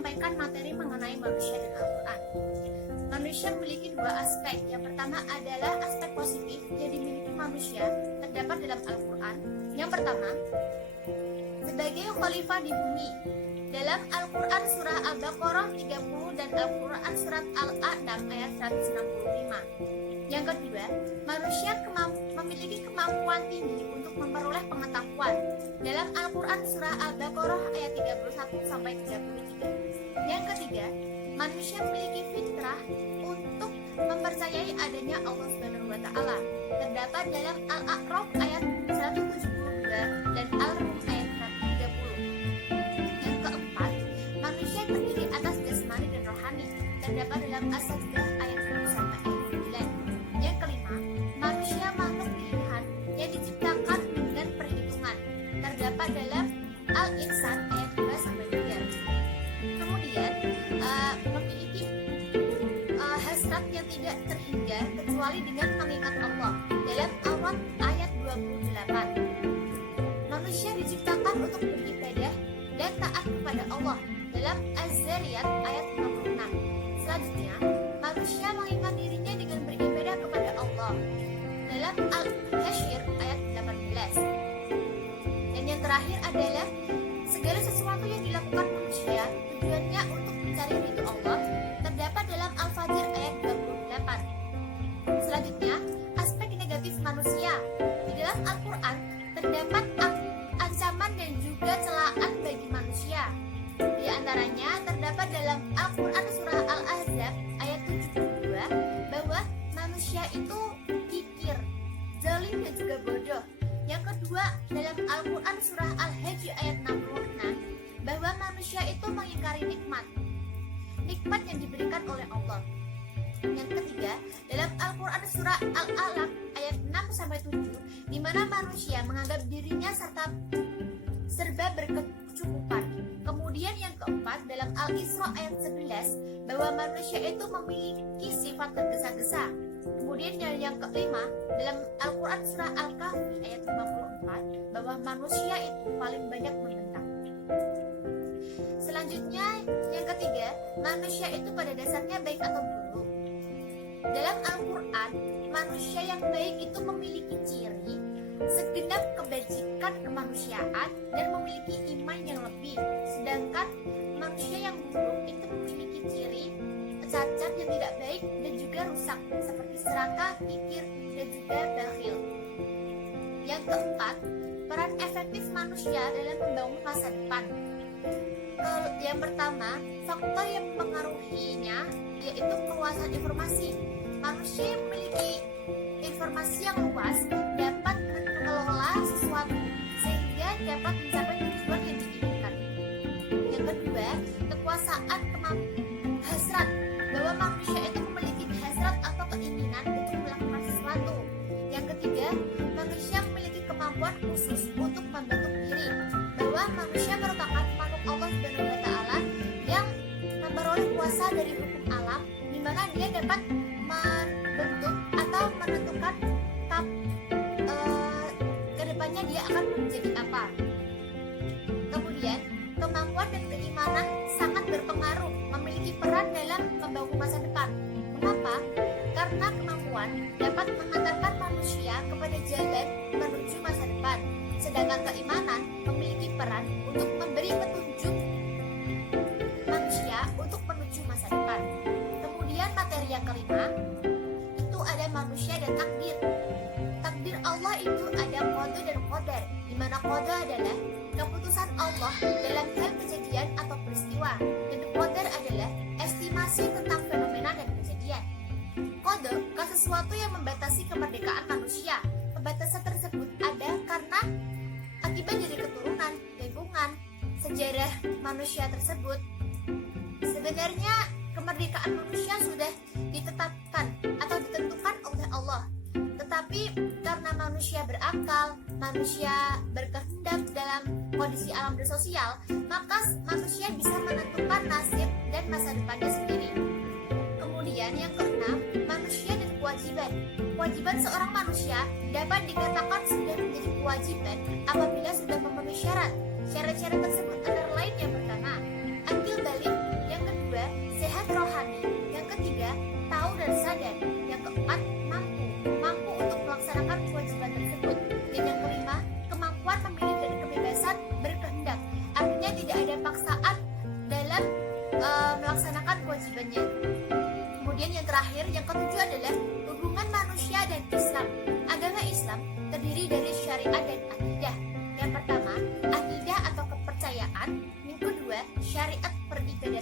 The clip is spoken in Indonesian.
menyampaikan materi mengenai manusia dan Al-Quran. Manusia memiliki dua aspek. Yang pertama adalah aspek positif yang dimiliki manusia terdapat dalam Al-Quran. Yang pertama, sebagai khalifah di bumi. Dalam Al-Quran surah Al-Baqarah 30 dan Al-Quran surat Al-A'raf ayat 165. Yang kedua, manusia memiliki kemampuan tinggi untuk memperoleh pengetahuan. Dalam Al-Quran surah Al-Baqarah ayat 31 sampai 33. Yang ketiga, manusia memiliki fitrah untuk mempercayai adanya Allah Subhanahu wa taala. Terdapat dalam Al-A'raf ayat 172 dan Al-Rum ayat 130. Yang keempat, manusia terdiri atas jasmani dan rohani. Terdapat dalam As-Sajdah ayat 1 sampai ayat 9. Yang kelima, manusia makhluk pilihan yang diciptakan dengan perhitungan. Terdapat dalam Al-Insan ayat 2 sampai 3. Kemudian memiliki hasrat yang tidak terhingga kecuali dengan mengingat Allah. Dalam Al-Rum ayat 28. Manusia diciptakan untuk beribadah dan taat kepada Allah. Dalam Az-Zariyat ayat 56. Selanjutnya, manusia mengingat dirinya dengan beribadah kepada Allah. Dalam Al-Hasyr ayat 18. Dan yang terakhir adalah segala sesuatu yang dilakukan manusia tujuannya untuk mencari ridho Allah. Terdapat dalam Al-Fajr ayat 28. Selanjutnya, aspek negatif manusia. Di dalam Al-Quran terdapat ancaman dan juga celaan bagi manusia. Di antaranya terdapat dalam Al-Quran surah Al-Ahzab ayat 72 bahwa manusia itu kikir, zalim dan juga bodoh. Yang kedua, dalam Al-Quran surah Al-Hajj ayat 66 bahwa manusia itu mengingkari nikmat yang diberikan oleh Allah. Yang ketiga, dalam Al-Quran surah Al-Alaq ayat 6 sampai 7 di mana manusia menganggap dirinya serba berkecukupan. Kemudian yang keempat, dalam Al-Isra ayat 11 bahwa manusia itu memiliki sifat tergesa-gesa. Kemudian yang kelima, dalam Al-Quran surah Al-Kahfi ayat 54 bahwa manusia itu paling banyak membentak. Selanjutnya, yang ketiga, manusia itu pada dasarnya baik atau buruk. Dalam Al-Quran, manusia yang baik itu memiliki ciri segenap kebajikan kemanusiaan dan memiliki iman yang lebih. Sedangkan manusia yang buruk itu memiliki ciri cacat yang tidak baik dan juga rusak seperti serakah, kikir, dan juga bakhil. Yang keempat, peran efektif manusia dalam membangun masa depan. Yang pertama, faktor yang mempengaruhinya yaitu keluasan informasi. Manusia yang memiliki informasi yang luas dapat mengelola sesuatu sehingga dapat mencapai tujuan yang diinginkan. Yang kedua, kekuasaan hasrat, bahwa manusia itu memiliki hasrat atau keinginan untuk melakukan sesuatu. Yang ketiga, manusia memiliki kemampuan khusus untuk membentuk diri, bahwa manusia merupakan makhluk Allah Subhanahu wa taala yang memperoleh kuasa dari hukum alam di mana dia dapat membentuk atau menentukan kedepannya dia akan menjadi apa. Kemudian, kemampuan dan keimanan sangat berpengaruh, memiliki peran dalam membangun masa depan. Mengapa? Karena kemampuan dapat mengantarkan manusia kepada jalan menuju masa depan, sedangkan keimanan memiliki peran untuk memberi petunjuk manusia untuk menuju masa depan. Kemudian materi yang kelima itu ada manusia dan takdir. Takdir Allah itu ada qada dan qadar, di mana qada adalah keputusan Allah dalam hal kejadian atau peristiwa, dan qadar adalah estimasi tentang fenomena dan kejadian. Qada bukan sesuatu yang membatasi kemerdekaan manusia. Pembatasan tersebut ada karena akibat dari keturunan, lingkungan, sejarah manusia tersebut. Sebenarnya kemerdekaan manusia sudah ditetapkan atau ditentukan oleh Allah. Tetapi karena manusia berakal, manusia berkehendak dalam kondisi alam dan sosial, maka manusia bisa menentukan nasib dan masa depannya sendiri. Kemudian yang keenam, manusia dan kewajiban. Kewajiban seorang manusia dapat dikatakan sudah menjadi kewajiban apabila sudah memenuhi syarat. Syarat-syarat tersebut antara lain yang pertama, akil balik melaksanakan kewajibannya. Kemudian yang terakhir, yang ketujuh adalah hubungan manusia dan Islam. Agama Islam terdiri dari syariat dan akidah. Yang pertama, akidah atau kepercayaan. Yang kedua, syariat peribadatan.